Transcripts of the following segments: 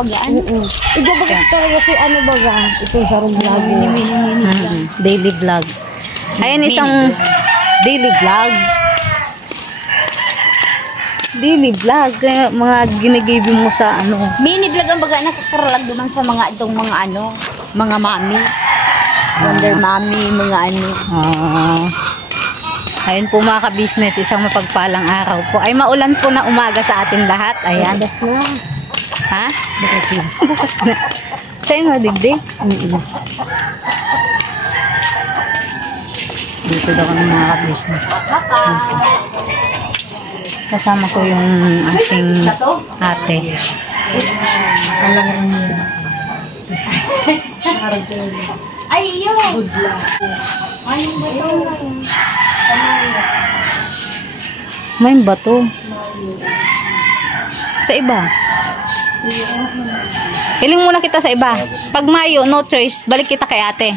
pag-ano. Iba ba talaga si ano ba ga? Ito sa vlog. Daily vlog. Ayan isang daily vlog. Daily vlog. Mga ginagibig mo sa ano. Mini vlog ang baga nakakaralag naman sa mga itong mga ano, mga mami. Wonder Mami, mga ano. Ayun po mga ka-business, isang mapagpalang araw po. Ay maulan po na umaga sa atin lahat. Ayan. Bukas na. Ha? Bukas na. Sa'yo mo digdig? Dito daw kami mga ka-business. Kasama ko yung ating ate. Ay, yun. Ay, May bato. Sa iba. Hiling muna kita sa iba. Pag Mayo, no choice. Balik kita kay ate.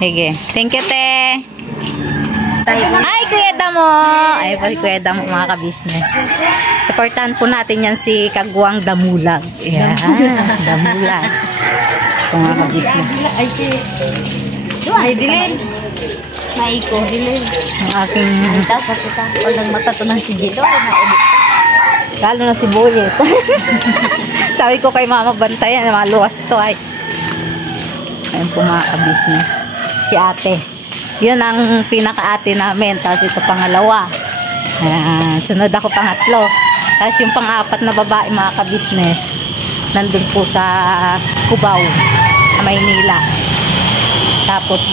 Sige. Thank you, te. Ay, Kuya Damo. Ay, Kuya Damo, mga ka-business. Supportahan po natin yan si Kagwang Damulag. Ayan. Damulag. Ito mga ka-business. ay, dilin. Maiko, dilin. Ang aking Pag nagmata to ng si Gito, ay naibig. lalo na si Boyet. Sabi ko kay mama, bantayan, mga luwas to ay. Ayun po mga ka-business. Si ate. Yun ang pinaka-ate namin. Tapos ito pangalawa. Sunod ako pangatlo. Tapos yung pang-apat na babae mga ka-business. Nandun po sa Cubao, Maynila. Tapos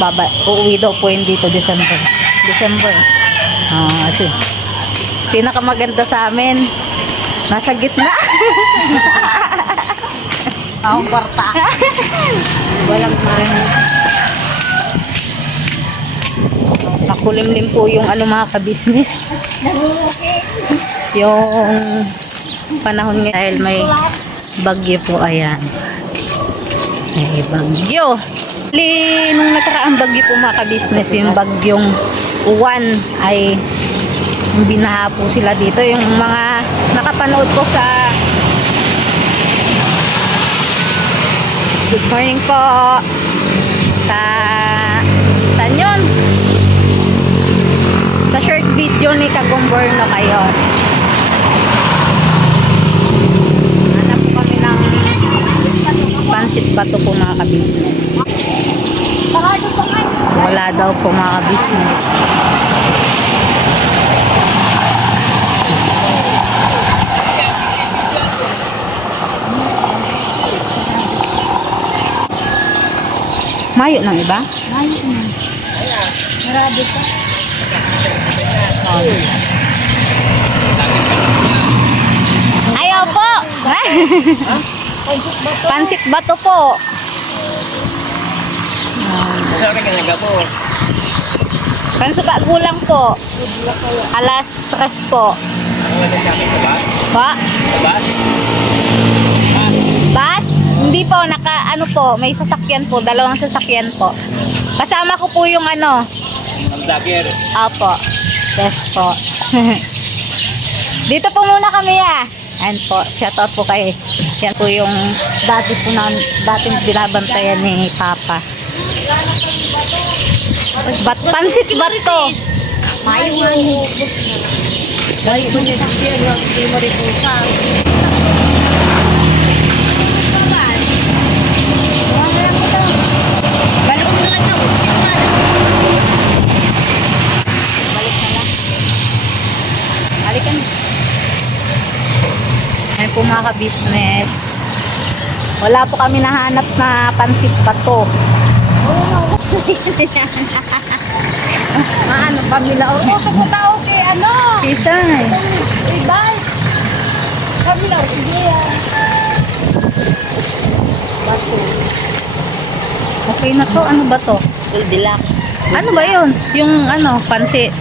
uuwi daw po yun dito December. Pinakamaganda sa amin. Nasa gitna. Akong kwarta. Walang makulimlim po yung ano mga ka-business. Yung panahon ngayon dahil may bagyo po. Ayan. May bagyo. Nung nakaraang bagyo po mga ka-business, yung bagyong Uwan ay binaha po sila dito. Yung mga nakapanood po sa good morning po sa saan yun? Sa short video ni Kagomborno kayo. Hanap po kami ng pansit bato po mga ka-business. Wala daw po mga ka-business. Mayo ng iba? Mayo na. Marami pa. Ayaw po! Pansit bato po. Pansuka gulang po. Alas 3 po. Pa? Bus? Hindi po, ano po, may sasakyan po, 2 sasakyan po. Kasama ko po yung ano. Vlogger. Opo. Yes po. Dito po muna kami Ayan po, shoutout po kayo. Yan po yung dating binabantayan ni Papa. Pansit bato. Mayo nga ni. Mayo mo niya dikyan yung hindi mo ripusa. Balik mo na lang na. Balik na lang. Balikan. Ayan po mga ka-business. Wala po kami nahanap na pansit bato. Maano pamila o tao kay ano Sisay. ibay pamila sige bato Okay na to. Ano ba to? dilak Ano ba yun? Yung ano, pansit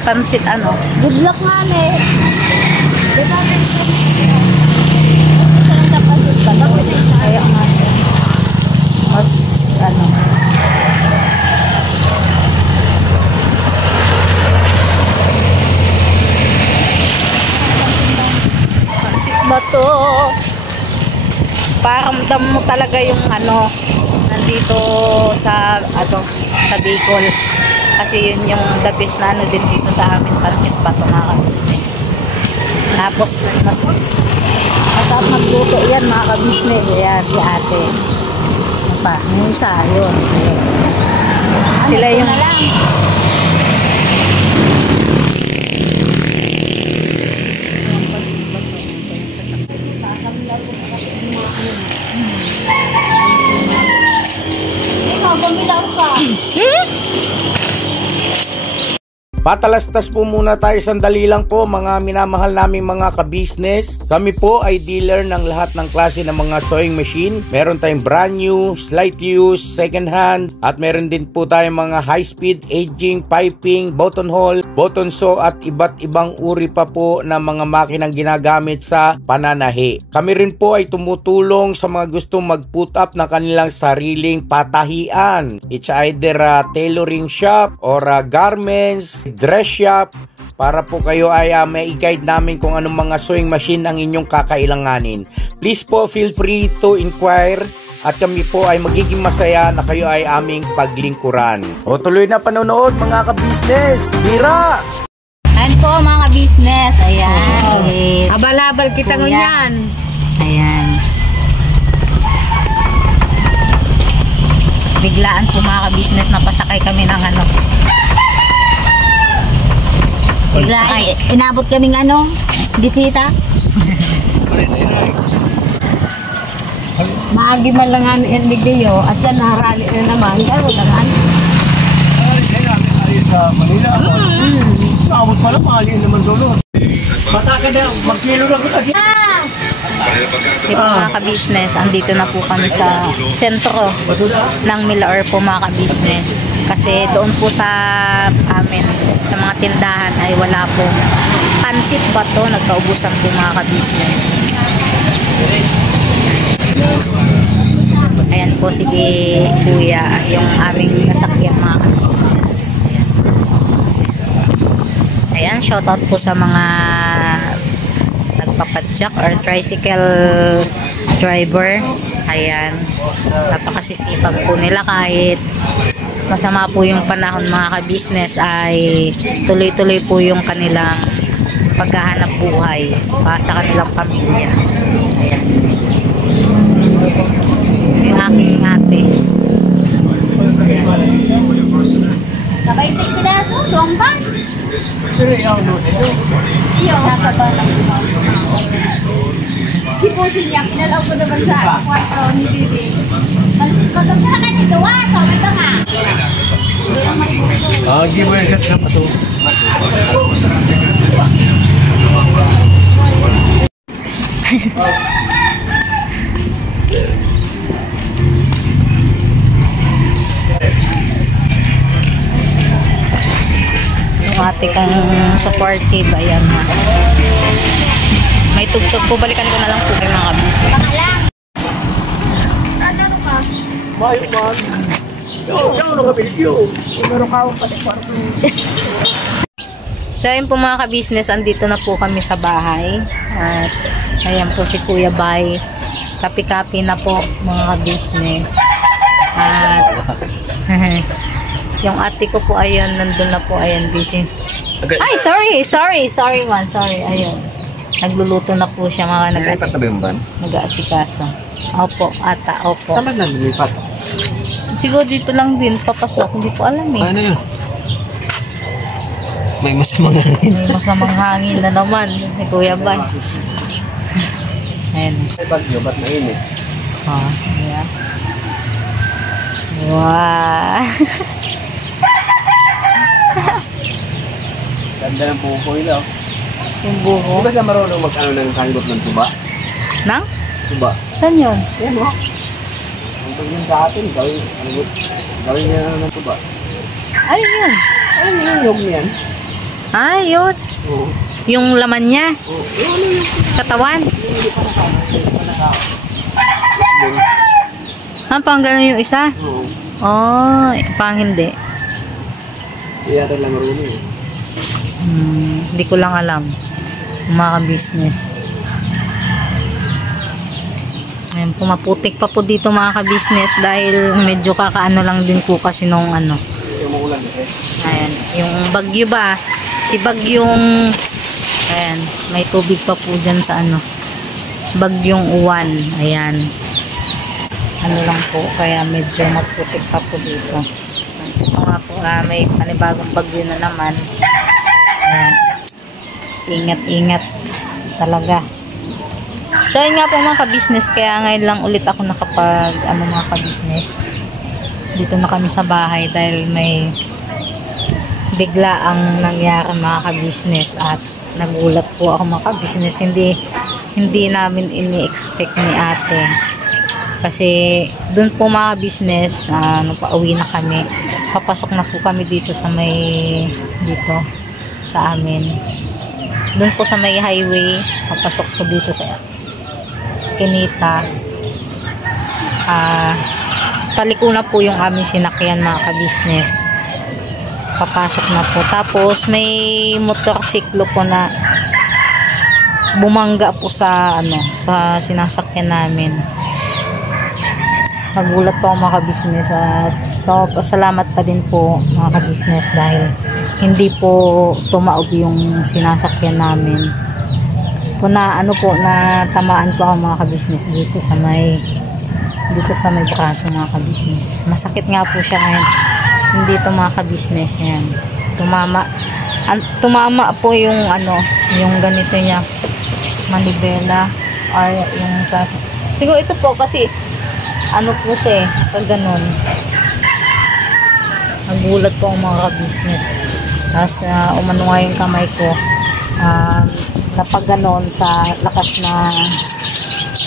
ano? good luck nga diba Kaya nga. Mas ano. Pansit bato. Paramdam mo talaga yung ano, nandito sa, sa Bicol. Kasi yun yung the best na ano din dito sa amin, pansit pa ito mga ka-business. Tapos, masarap magluto yan mga ka-business. Ayan, si ate. Ano pa? Yung isa, yun. Sila yung... Patalastas po muna tayo sandali lang po mga minamahal naming mga ka-business. Kami po ay dealer ng lahat ng klase ng mga sewing machine. Meron tayong brand new, slight use, second hand, at meron din po tayong mga high speed, aging, piping, button hole, button sew at iba't ibang uri pa po ng mga makinang ginagamit sa pananahi. Kami rin po ay tumutulong sa mga gustong mag-put up ng kanilang sariling patahian. It's either a tailoring shop or a garments, dress shop, para po kayo ay may i-guide namin kung anong mga sewing machine ang inyong kakailanganin. Please po feel free to inquire at kami po ay magiging masaya na kayo ay aming paglingkuran. O tuloy na panonood mga ka-business. Tira! Ayan po mga ka-business. Ayan. Abal-abal kita Kuya. ngunyan. Ayan. Biglaan po mga ka-business na pasakay kami ng ano. Bigla, inabot kaming bisita. Maagi man lang ang NDGO at yan naharali na naman. Pero lang Sa Manila. Naabot pala, mahaliin naman doon. Bata ka na, mag-kilo na kita. Di po mga ka-business, andito na po kami sa sentro ng Milaor po mga ka-business. Kasi doon po sa amin, sa mga tindahan ay wala po. Pansit ba to? Nagkaubusan po mga ka-business. Ayan po, sige kuya, yung aming nasakyan mga ka-business. Ayan, shoutout po sa mga nagpapadjak or tricycle driver. Ayan, napakasisipag po nila kahit masama po yung panahon mga ka-business ay tuloy-tuloy po yung kanilang paghahanap buhay para sa kanilang pamilya. Ayan. Yung aking ate. Sabay ito yung pidaso, tuwang iyo, nasa ba lang. Si Pusin niya, pinalaw ko naman sa kwarto ni Bibi. Matapos ka ni Gawa, so ito nga. Give mo yung kat na ito. Yung ate kong supportive, ayan na. May tugtog po, balikan ko na lang po kay mga business. Mayo man. Yo, nakapilyo. Meron ka akong pati-kwarto. So ayun po mga ka-business, andito na po kami sa bahay. At ayan po si Kuya Bay. Kapi-kapi na po mga ka-business. At yung ate ko po ayun, nandun na po, ayan, busy. Okay. Ay, sorry man, sorry, ayun. Nagluluto na po siya mga nag-aasikaso. Opo, ata, opo. Saan man nalilipat? Siguro dito lang din, papasok, hindi ko alam eh. Ano yun? May masamang hangin. May masamang hangin na naman, si Kuya Bay. Ayan. May bagyo, ba't mainit? Oh, ayan. Wow. Ganda ng buko ilo. Yung buho. Di ba siya marunong mag-ano ng sanggot ng tuba? Nang? Tuba. Saan yun? Yan o. Ang tagin sa atin, gawin niya ng tuba. Ay, yun. Ano yung yung yan? Ah, yun. Oo. Yung laman niya. Oo. Ano yung Katawan. kusbong? Ah, pang ganun yung isa? Oo. Oh, pang hindi. Siya yata lang marunong eh. Hindi ko lang alam. Mga business. Ayan, pumaputik pa po dito mga ka-business dahil medyo kakaano lang din po kasi nung ano. Ayan, yung bagyo ba? Si bagyong, ayan, may tubig pa po dyan sa ano. Bagyong uwan. Ayan. Ano lang po, kaya medyo maputik pa po dito. Ito nga po, may panibagong bagyo na naman. Ayan. Ingat-ingat talaga. So yun nga po mga ka-business, kaya ngayon lang ulit ako nakapag mga ka-business. Dito na kami sa bahay dahil may bigla ang nangyari mga ka-business at nagulat po ako mga ka-business. Hindi namin ini-expect ni ate. Kasi dun po mga ka-business, pauwi na kami. Papasok na po kami dito sa dito sa amin. Dun po sa may highway, papasok po dito sa Eskinita. Paliko na po yung aming sinakyan mga ka-business. Papasok na po. Tapos may motorsiklo po na bumangga po sa sa sinasakyan namin. Nagulat po ako mga ka-business at salamat pa din po mga ka-business dahil hindi po tumaob yung sinasakyan namin. Na tamaan po ako mga ka-business dito sa may braso mga ka-business. Masakit nga po siya ngayon. Hindi ito mga ka-business yan. Tumama po yung yung ganito niya, manibela or yung sa siguro ito po kasi po siya pag ganun. Nagulat po ang mga ka-business. Tapos umano nga yung kamay ko. Napag ganon sa lakas na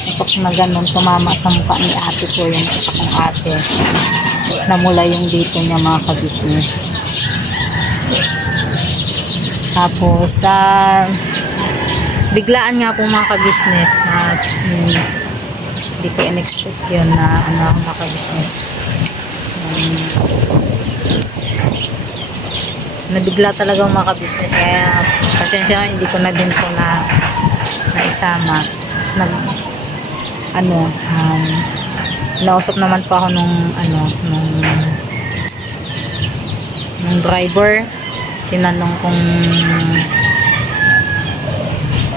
itok na ganon, tumama sa mukha ni ate ko, yung isa kong ate. Namula yung dito niya mga ka-business. Tapos biglaan nga po mga ka-business at hindi ko in-expect yun na mga ka-business. Nabigla talaga mga ka-business, kaya pasensya hindi ko na din po naisama. Tapos nausap naman po ako nung driver. Tinanong kung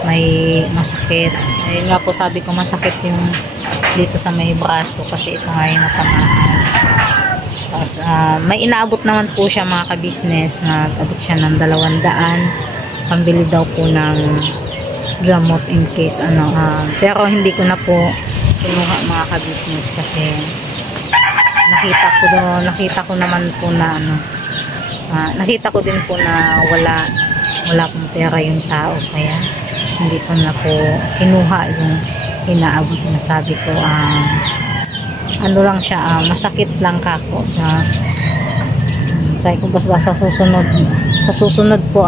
may masakit. Ayun nga po, sabi ko masakit yung dito sa may braso kasi ito nga yung natamaan. Tapos may inaabot naman po siya mga ka-business, na abot siya ng 200 pambili daw po ng gamot in case pero hindi ko na po kinuha mga ka-business kasi nakita ko naman po na nakita ko din po na wala pong pera yung tao, kaya hindi ko na po kinuha yung inaabot na. Sabi ko lang siya, masakit lang kako. Sabi ko basta sa susunod po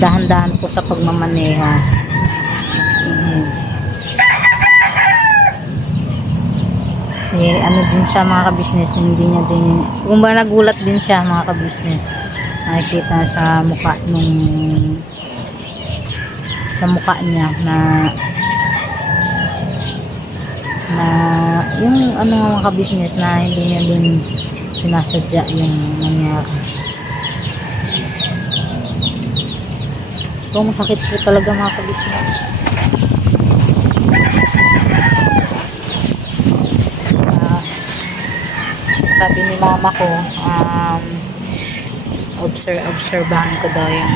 dahan-dahan po sa pagmamaneho. Kasi din siya mga ka-business, hindi niya din, kung ba nagulat din siya mga ka-business, nakikita sa mukha niya na yung mga ka-business na hindi niya din sinasadya yung nangyari. So masakit po talaga mga ka-business. Sabi ni mama ko, obserbahan ko daw yung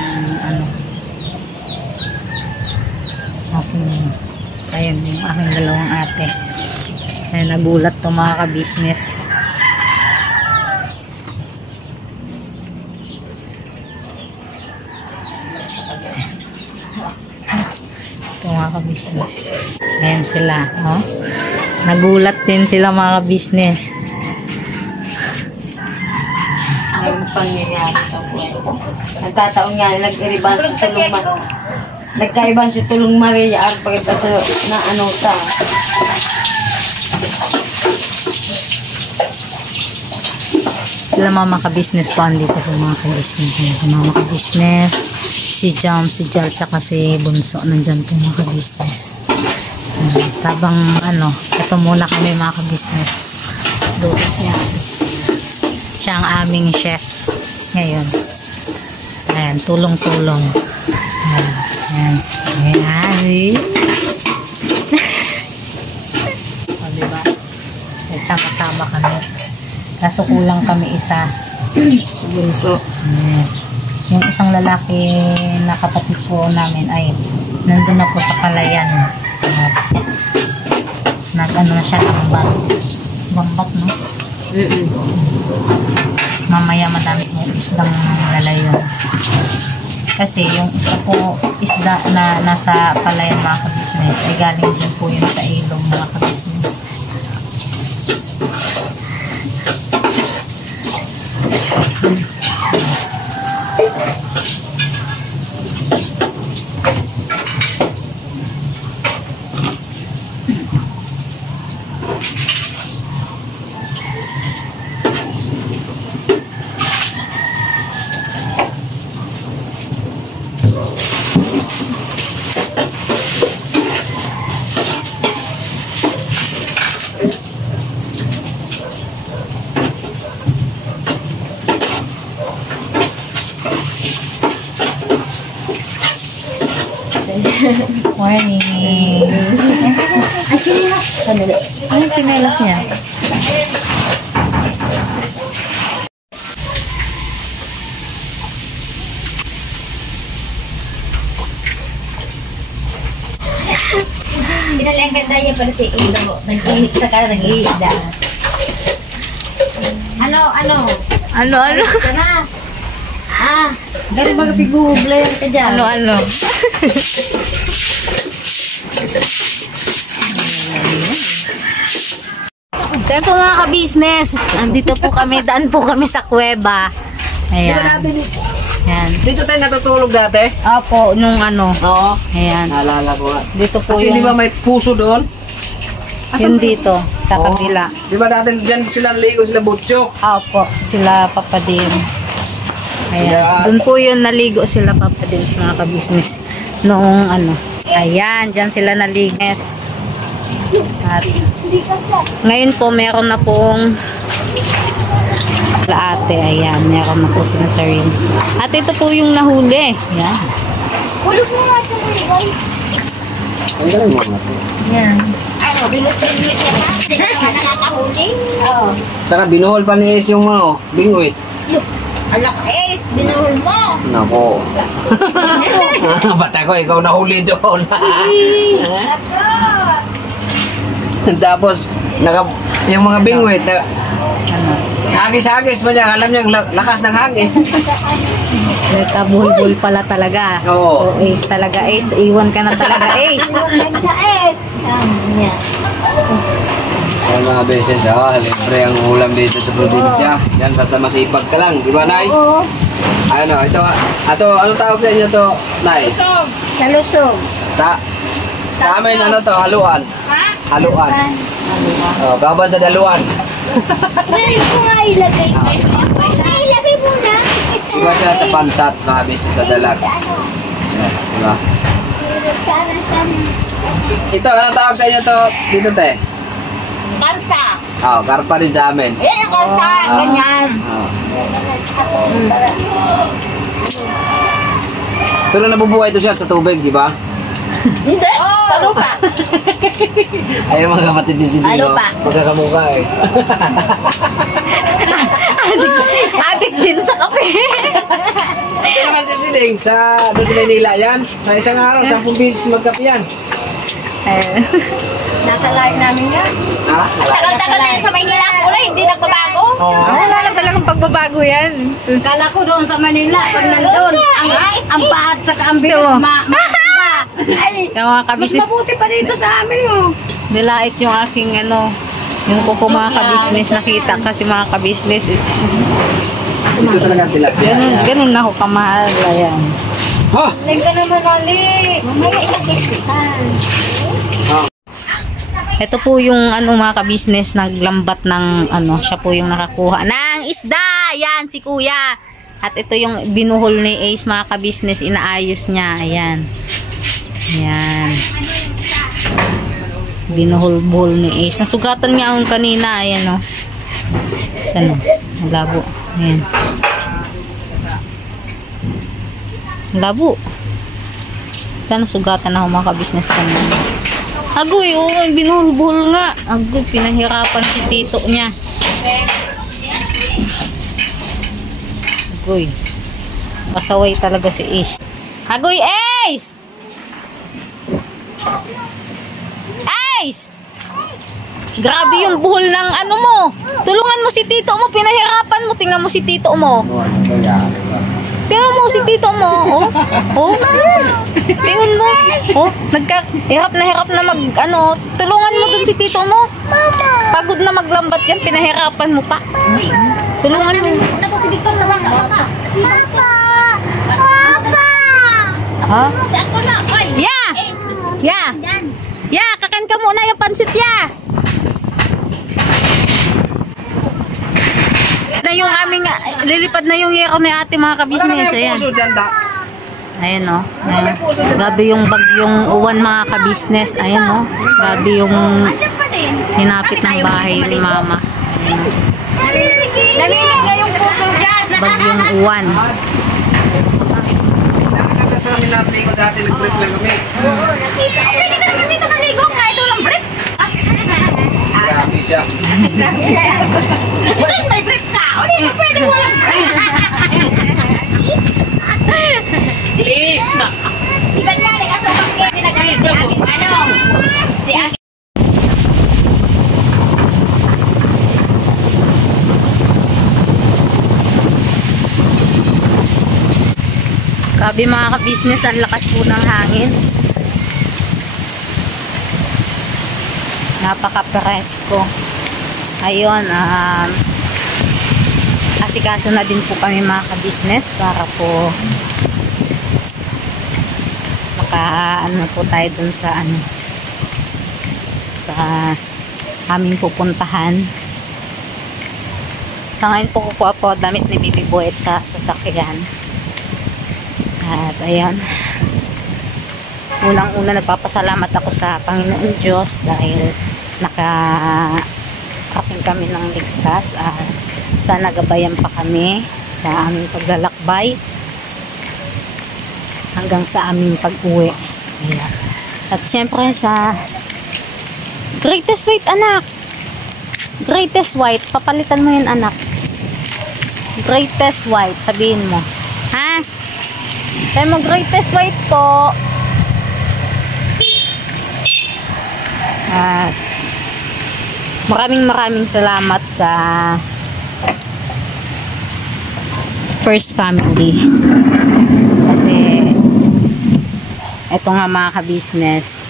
ayun, yung aking dalawang ate. Ayun, nagulat to mga ka-business. Ito mga ka-business. Ayun sila, nagulat din sila mga ka-business. Ang pangyayari sa po. Nagkataon nga, nagkaiban si Tulong Maria at pagkatato na ta. Sila mga ka-business pa dito po mga ka-business. Mga ka-business, si Jam, si Jal, tsaka si Bunso nandyan po mga ka-business. Tabang Dito muna kami mga ka-business. Luto siya. Siya ang aming chef ngayon. Ayan, tulong-tulong. Ayan. Ayan. O, diba? Sama-sama kami. Kaso kulang kami isa. Bunso. Yung isang lalaki na kapatid po namin ay nandun na po sa Palayan. Nag-ano na siya, bambat. Bambat, no? Mamaya madami po isdang lalayo. Kasi yung isa po isda na nasa Palayan mga ka-business ay galing din po yun sa ilong mga ka-business. Morning. Ay, chinelas. Sandali. Ano yung chinelas niya? Pinalang ganda niya para si Ilo. Nag-inig sa kanya, nag-iigda. Ano? Ka na. Ganun baga piguhublayan ka dyan. Ano? So yun po mga ka-business, andito po kami, daan po kami sa kuweba. Ayan. Ayan. Dito tayo natutulog dati? Opo, nung ano. Oo. Ayan. Naalala ko. Dito po Kasi di ba yung, may puso doon? yun dito, sa Oo. kabila. Di ba dati dyan sila ligo, sila butchok? Opo, sila Papa Dins. Ayan. Sila- Doon po yun naligo sila Papa Dins mga ka-business. Noong ano. Ayan, dyan sila naliges. At ngayon po meron na pong laate. Ayan, meron na po silang sarili. At ito po yung nahuli. Ayan. Kulog mo nga ito. Ang galing mo nga. Ayan. Ano, binut-binut yan na. Hindi ka naman nakakahuli. Oo. Saka binuhol pa ni Ace yung ano, bingwit. Alak es, binuhol mo. Nako. Bata ko, ikaw nahuli doon. Tapos, yung mga bingwit, Ano? hagis-hagis pa niya. Alam niya, lakas ng hangin. Nagkabuhol-buhol pala talaga. Oo. O Ace talaga. Ace, iwan ka na talaga Ace. Ganda es. Yan. Ay mga beses, libre ang ulam dito sa probinsya. Yan, basta masipag ka lang. Di ba, Nay? Oo. Ano, ito, ano tawag sa inyo to, Nay? Salusog. Sa amin, ano to, haluan. Ha? Haluan. Oh, kaban sa daluan. Meron ko nga ilagay. Ilagay mo na. Diba siya sa pantat, mga beses sa dalag. Yan, diba? Ito, ano tawag sa inyo to, dito, te? Karta. Oh, karpa rin sa amin. Yan ang karta. Ganyan. Oh. Pero nabubuhay ito siya sa tubig, di ba? Hindi. Sa lupa. Ayun mga kapatid ni Silingo. Ano pa? Magkakamukha eh. Adik din sa kape. Ito naman si Siling, doon sa Manila yan. Sa isang araw, 10 beses magkape yan. Nasa live namin yan. Ha? Tagal-tagal na yan sa Maynila ang kulay. Hindi nagbabago. Oo. Wala na talagang pagbabago yan. Kala ko doon sa Manila, pag nandun, ang paat sa kaambing, Ito. maganda. Ay, Yung mga mas kabisnes, mabuti pa dito sa amin, oh. nilait yung aking ano, yung kuko mga kabisnes nakita kasi mga kabisnes. Ito talaga ang tilapia. Ganun na ako kamahal. Ayan. Ha? Leg ka naman, Ali. Mamaya ilagay kita. Ito po yung ano mga kabisnes naglambat ng ano, siya po yung nakakuha ng isda. Yan si Kuya. At ito yung binuhol ni Ace mga kabisnes, inaayos niya. Ayan. Ayan. Binuhol-buhol ni Ace. Nasugatan nga akong kanina. Ayan, o. Saan, o? Labo. Ayan. Labo. Nasugatan ako mga kabisnes kanina. Agoy, binuhol-buhol nga. Agoy, pinahirapan si tito niya. Agoy. Pasaway talaga si Ace. Agoy, Ace! Ace! Grabe yung buhol ng ano mo. Tulungan mo si tito mo. Pinahirapan mo. Tingnan mo si tito mo. Tingnan mo si tito mo. Oh. Oh. Tingnan mo. Oh. Hirap na mag ano. Tulungan mo dun si tito mo. Pagod na maglambat yan. Pinahirapan mo pa. Tulungan mo. Ako si Victor naman ka. Papa! Ha? Ako na. Oy! Yeah! Yeah! Yeah! Kakan ka muna yung pansit ya! Na yung aming lilipad na yung yero ni ate mga kabisnes. Ayan. Ayan o. Ayan. Grabe yung bagyong uwan mga kabisnes. Ayan o. Grabe yung hinapit ng bahay ni mama. Nalinis na yung puso dyan. Bagyong uwan. Sa amin napligo dati, nag-brief lang kami. Pwede ka naman dito maligo. Kahit walang break. Grabe siya. Kasi doon may break ka. O dito pwede mo yung break. Si Banyari kaso bakit nagalit si Agit. Ano? Si Agit. Grabe mga kabisnes, ang lakas po ng hangin. Napaka-presko. Ayun, asikaso na din po kami mga kabisnes para po ano po tayo dun sa sa aming pupuntahan. Sa ngayon po kukuha po damit ni Bibi Boyet sa sasakyan. At ayan, unang-una nagpapasalamat ako sa Panginoon Diyos dahil nakarating kami ng ligtas at sana gabayan pa kami sa aming paglalakbay hanggang sa aming pag-uwi. Ayan. At syempre sa greatest white anak, greatest white, papalitan mo yun anak, greatest white, sabihin mo ha. Tayo mo greatest white po. At maraming salamat sa First Family. Kasi eto nga mga ka-business,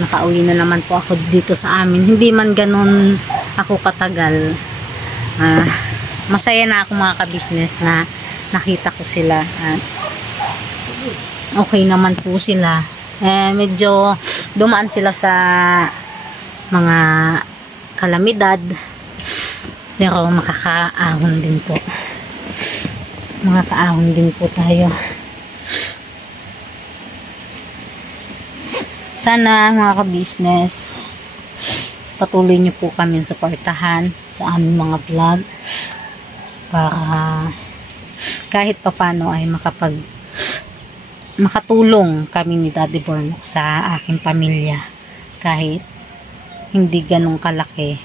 nakauwi na naman po ako dito sa amin. Hindi man ganun ako katagal. Masaya na ako mga ka-business na nakita ko sila. At okay naman po sila. Medyo dumaan sila sa mga kalamidad, pero makakaahon din po. Makakaahon din po tayo. Sana mga ka-business, patuloy nyo po kami suportahan sa aming mga vlog para kahit papano ay makatulong kami ni Daddy Born sa aking pamilya kahit hindi ganong kalaki.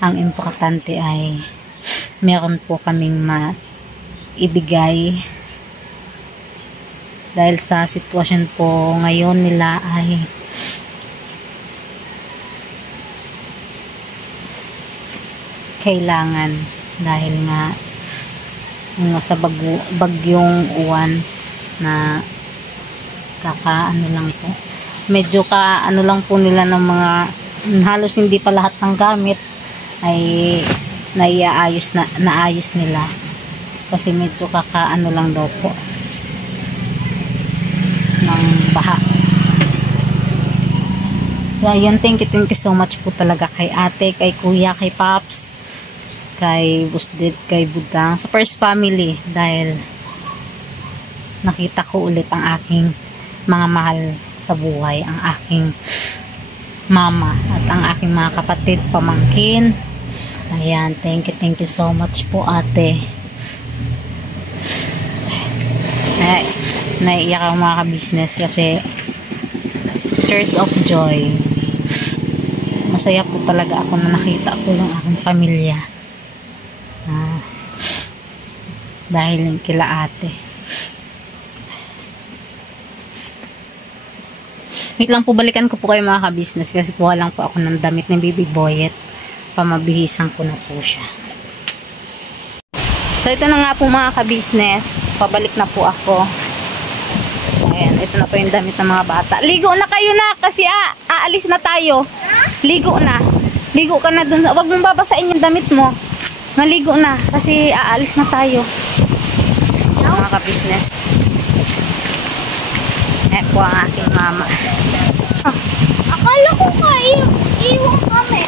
Ang importante ay meron po kaming maibigay dahil sa sitwasyon po ngayon nila ay kailangan dahil nga sa bagyong uwan na kakaano lang po, medyo kaano lang po nila ng mga halos hindi pa lahat ng gamit ay naayos nila kasi medyo kakaano lang daw po ng baha. Yun, thank you so much po talaga kay ate, kay kuya, kay Paps, kay Busdit, kay Budang, sa First Family dahil nakita ko ulit ang aking mga mahal sa buhay, ang aking mama at ang aking mga kapatid, pamangkin. Ayan, thank you so much po, ate. Naiiyak ang mga ka-business kasi tears of joy. Masaya po talaga ako na nakita ko yung aking pamilya. Dahil yung kila ate. Wait lang po, balikan ko po kayo mga ka-business kasi kuha lang po ako ng damit ni Baby Boyet. Pamabihisan ko na po siya. So ito na nga po mga ka-business. Pabalik na po ako. Ayan, ito na po yung damit ng mga bata. Ligo na kayo na kasi aalis na tayo. Ligo na. Ligo ka na dun. Huwag mong babasain yung damit mo. Maligo na kasi aalis na tayo. Mga ka-business. Ayan po ang aking mama. Akala ko iiwan kami.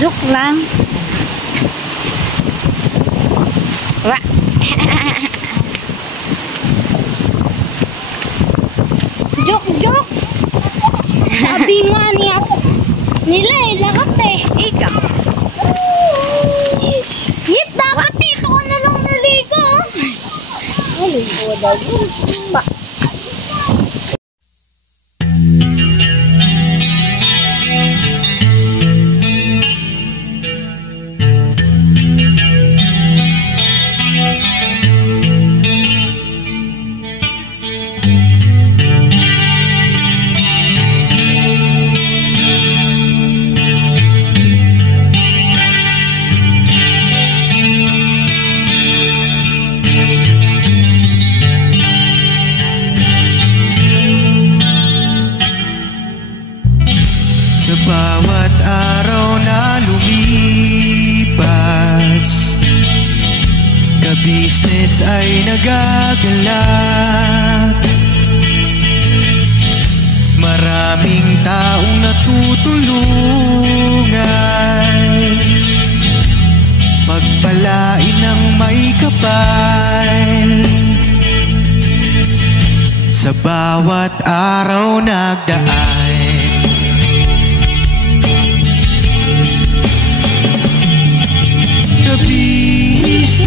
Joke lang. Wah. Joke. Sabi nga nila lahat eh. Ikaw. Yip, dapat dito ka na lang naligo. Naligo daw yun. Sa bawat araw na lumipas, ka-business ay nagagalak. Maraming taong natutulungan, pagpalain ng may kapal. Sa bawat araw nagdaan, ka-business,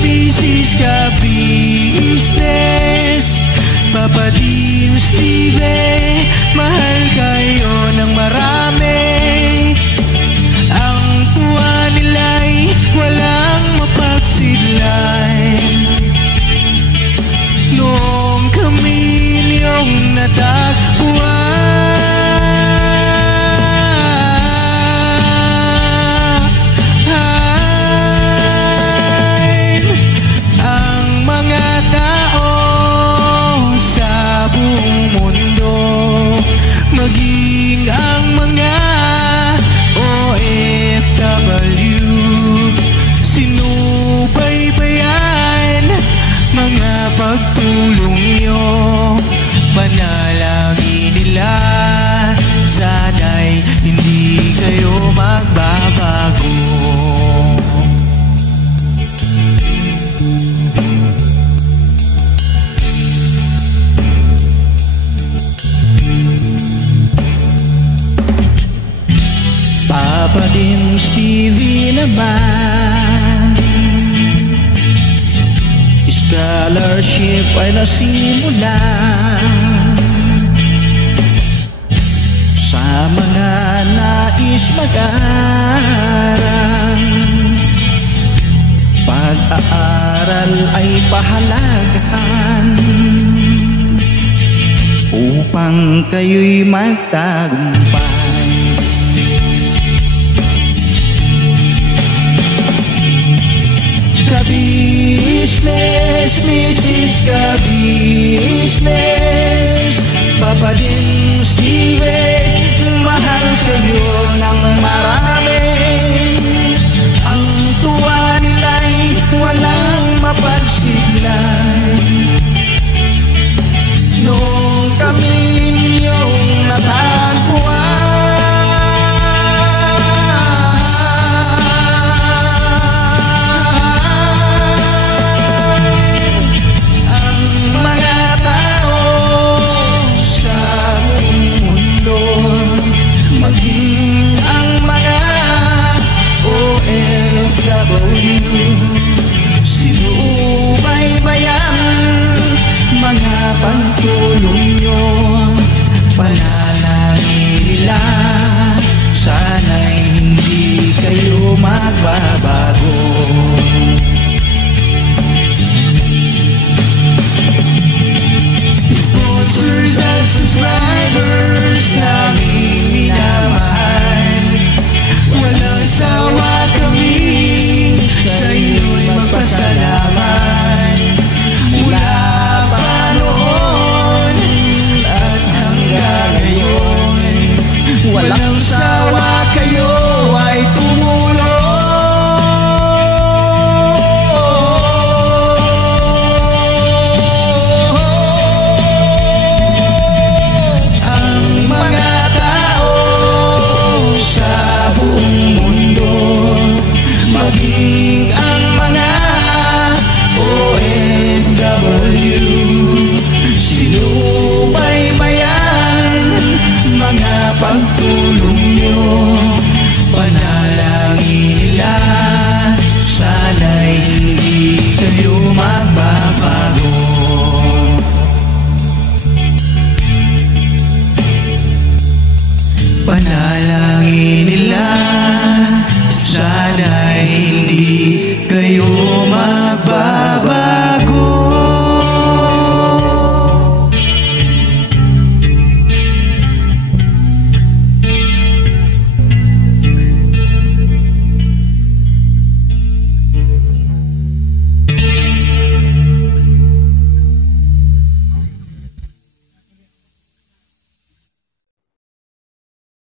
business, ka-business, Papa Dean, Steve, mahal kayo ng marami. Ang tuwa nila'y walang mapagsidlan. Noong kami niyong natagpuan, maging ang mga OFW, sinubaybayan mga pagtulong nyo, panalangin nila, sana'y hindi kayo magbabago. Papa Dean, Stevie naman, scholarship ay nasimula sa mga nais mag-aral. Pag-aaral ay pahalagahan upang kayo'y magtagumpay. Ka-business, Mrs. Ka-business, Papa Dean, Steve, mahal kayo ng marami. Ang tuwa nila'y walang mapagsidlan. Noong kami ninyong natagpuan, ang mga tao sa buong mundo sana'y hindi kayo magbabago. Sponsors at subscribers naming minamahal, walang sawa kami sa inyo'y magpasalamat. Mula pa noon at hanggang ngayon, walang sawa kayo ay tumulong. Ang mga tao sa buong mundo, maging ang mga OFW, sinubaybayan mga pagtulong nyo, panalangin nila sana'y hindi kayo magbabago. Panalangin nila sana'y